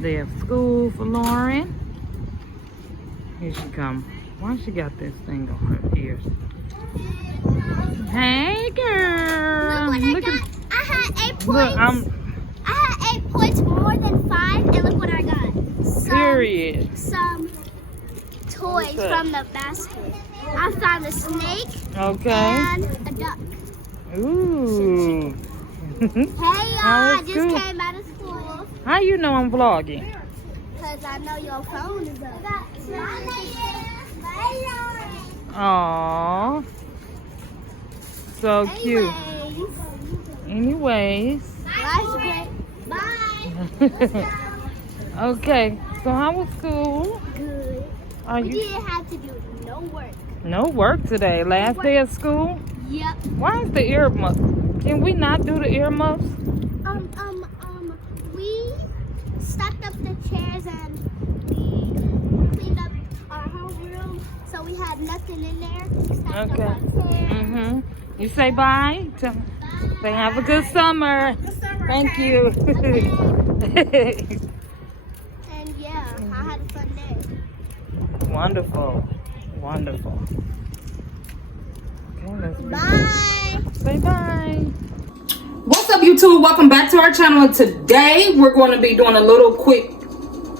day of school for Lauren. Here she comes. Why she got this thing on her ears? Hey, girl. Look what I got. I had 8 points. Look, I had 8 points more than 5, and look what I got. Period. Some toys from the basket. I found a snake. Okay. And a duck. Ooh. Hey, y'all. I just cool. came out of school. How you know I'm vlogging? Because I know your phone is up. Aww. So cute. Anyways. Life's great. Bye. Okay. So how was school? Good. Are We you didn't have to do no work. no work today? Last day of school? Yep. Why is the earmuffs? Can we not do the earmuffs? We stacked up the chairs and we cleaned up our homeroom, so we had nothing in there. Stacked Okay. up our chairs. Mhm. You say bye. Say have a good summer. Thank you. And yeah, I had a fun day. Wonderful. Wonderful. Okay, let's Bye. say bye. What's up, YouTube? Welcome back to our channel. Today we're going to be doing a little quick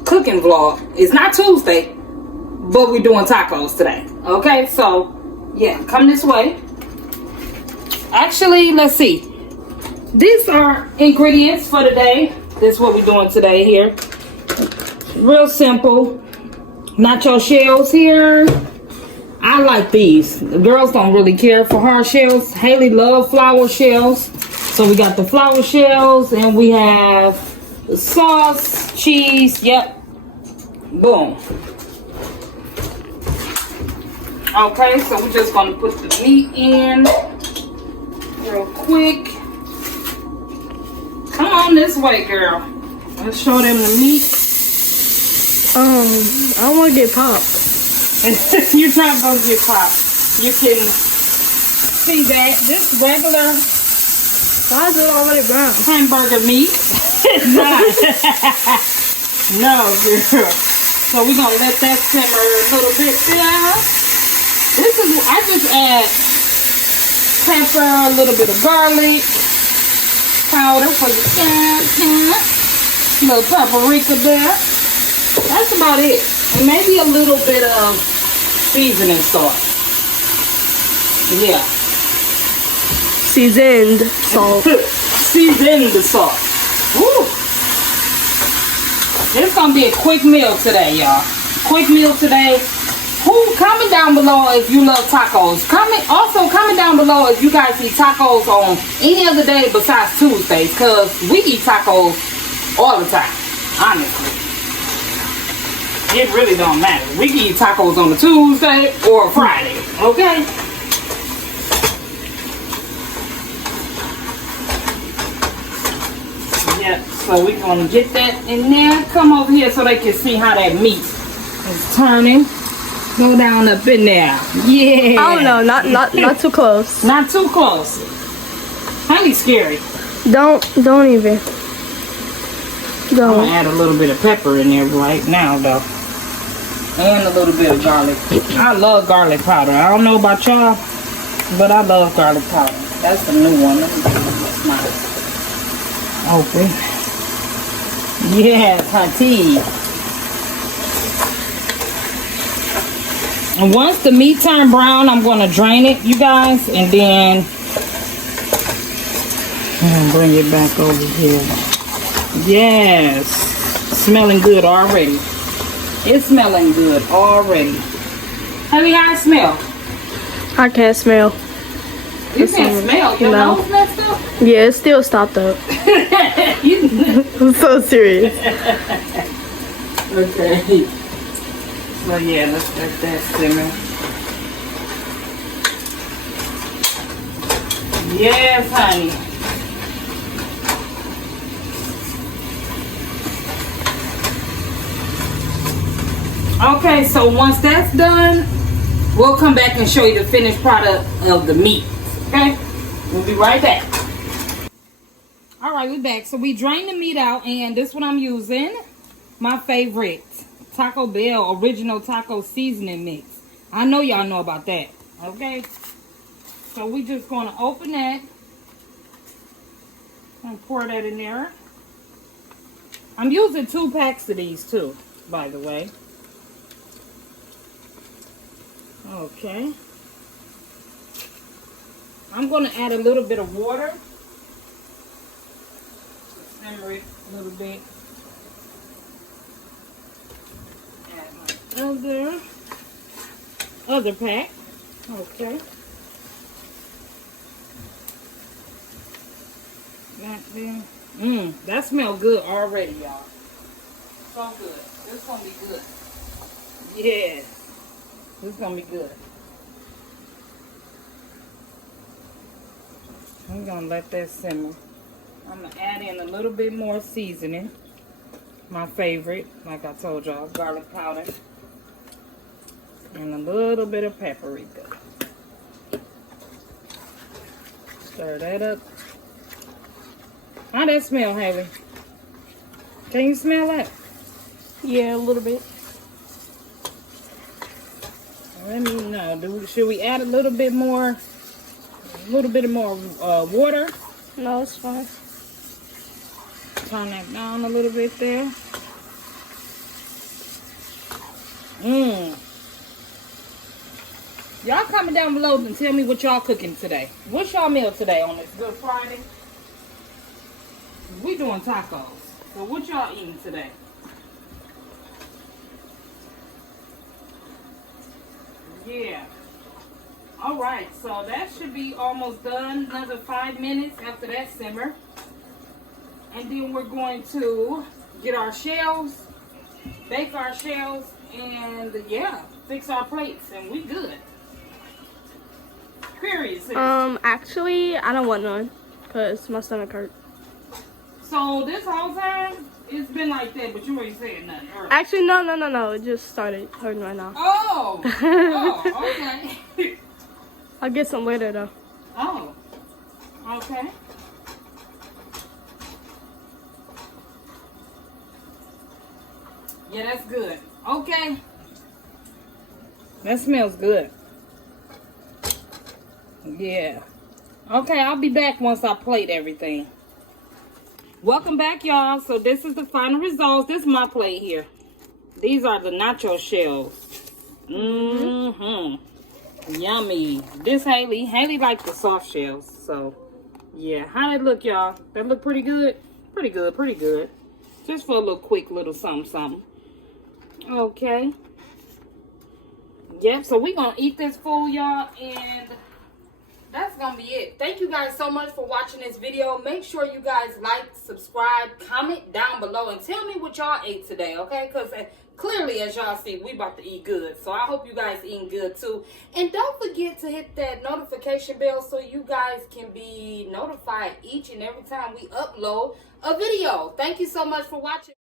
cooking vlog. It's not Tuesday, but we're doing tacos today. Okay, so yeah, come this way. Actually, let's see. These are ingredients for today. This is what we're doing today here. Real simple. Nacho shells here. I like these. The girls don't really care for hard shells. Haley loves flour shells. So we got the flour shells and we have the sauce, cheese. Yep. Boom. Okay, so we're just gonna put the meat in real quick. Come on this way, girl. Let's show them the meat. I don't want to get popped. You're not gonna get popped. You can see that this regular Why is it already brown? hamburger meat. It's not. No, girl. So we're gonna let that simmer a little bit there. This is, I just add pepper, a little bit of garlic powder for the little paprika there. That's about it. And maybe a little bit of seasoning salt. Yeah. Seasoned salt. Season the sauce. Woo. It's gonna be a quick meal today, y'all. Quick meal today. Comment down below if you love tacos. Comment down below if you guys eat tacos on any other day besides Tuesdays, because we eat tacos all the time, honestly. It really don't matter. We can eat tacos on a Tuesday or a Friday, okay? Yeah, so we're gonna get that in there. Come over here so they can see how that meat is turning. Go down up in there. Yeah. Oh no, not too close. Not too close. Honey, scary. Don't even. I'm Don't. gonna add a little bit of pepper in there right now, though, and a little bit of garlic. I love garlic powder. I don't know about y'all, but I love garlic powder. That's the new one. Let me see what's mine. Open. Yes, honey. And once the meat turn brown, I'm going to drain it, you guys, and then I'm going to bring it back over here. Yes, smelling good already. It's smelling good already. How do you guys smell? I can't smell. You can't smell. Your No. nose messed up? Yeah, it still stopped up. I'm so serious. Okay. So yeah, let's let that simmer. Yes, honey. Okay, so once that's done, we'll come back and show you the finished product of the meat. Okay? We'll be right back. All right, we're back. So we drained the meat out, and this is what I'm using. my favorite Taco Bell original taco seasoning mix. I know y'all know about that. Okay. So we just gonna open that and pour that in there. I'm using 2 packs of these too, by the way. Okay. I'm gonna add a little bit of water. Simmer it a little bit. Add my other pack. Okay. That smells good already, y'all. So good. This gonna be good. Yeah. This gonna be good. I'm gonna let that simmer. I'm gonna add in a little bit more seasoning. My favorite, like I told y'all, garlic powder. And a little bit of paprika. Stir that up. How that smell, Haley? Can you smell that? Yeah, a little bit. Let me know. Should we add a little bit more? A little bit more water? No, it's fine. Turn that down a little bit there. Y'all comment down below and tell me what y'all cooking today. What's y'all meal today on this Good Friday? We doing tacos. So what y'all eating today? Yeah. Alright, so that should be almost done. Another 5 minutes after that simmer. And then we're going to get our shells, bake our shells, and yeah, fix our plates, and we good. Period. Sis. Actually, I don't want none, because my stomach hurt. So this whole time, it's been like that, but you ain't saying nothing. Right? Actually, no. It just started hurting right now. Oh! Oh, okay. I'll get some later, though. Oh. Okay. Yeah, that's good. Okay. That smells good. Yeah. Okay, I'll be back once I plate everything. Welcome back, y'all. So this is the final results. This is my plate here. These are the nacho shells. Yummy. This Haley likes the soft shells. So, yeah. How they look, y'all? That look pretty good? Pretty good, pretty good. Just for a little quick little something. Okay. Yep, so we're going to eat this food, y'all, and that's going to be it. Thank you guys so much for watching this video. Make sure you guys like, subscribe, comment down below, and tell me what y'all ate today, okay? Because clearly, as y'all see, we about to eat good. So I hope you guys eating good, too. And don't forget to hit that notification bell so you guys can be notified each and every time we upload a video. Thank you so much for watching.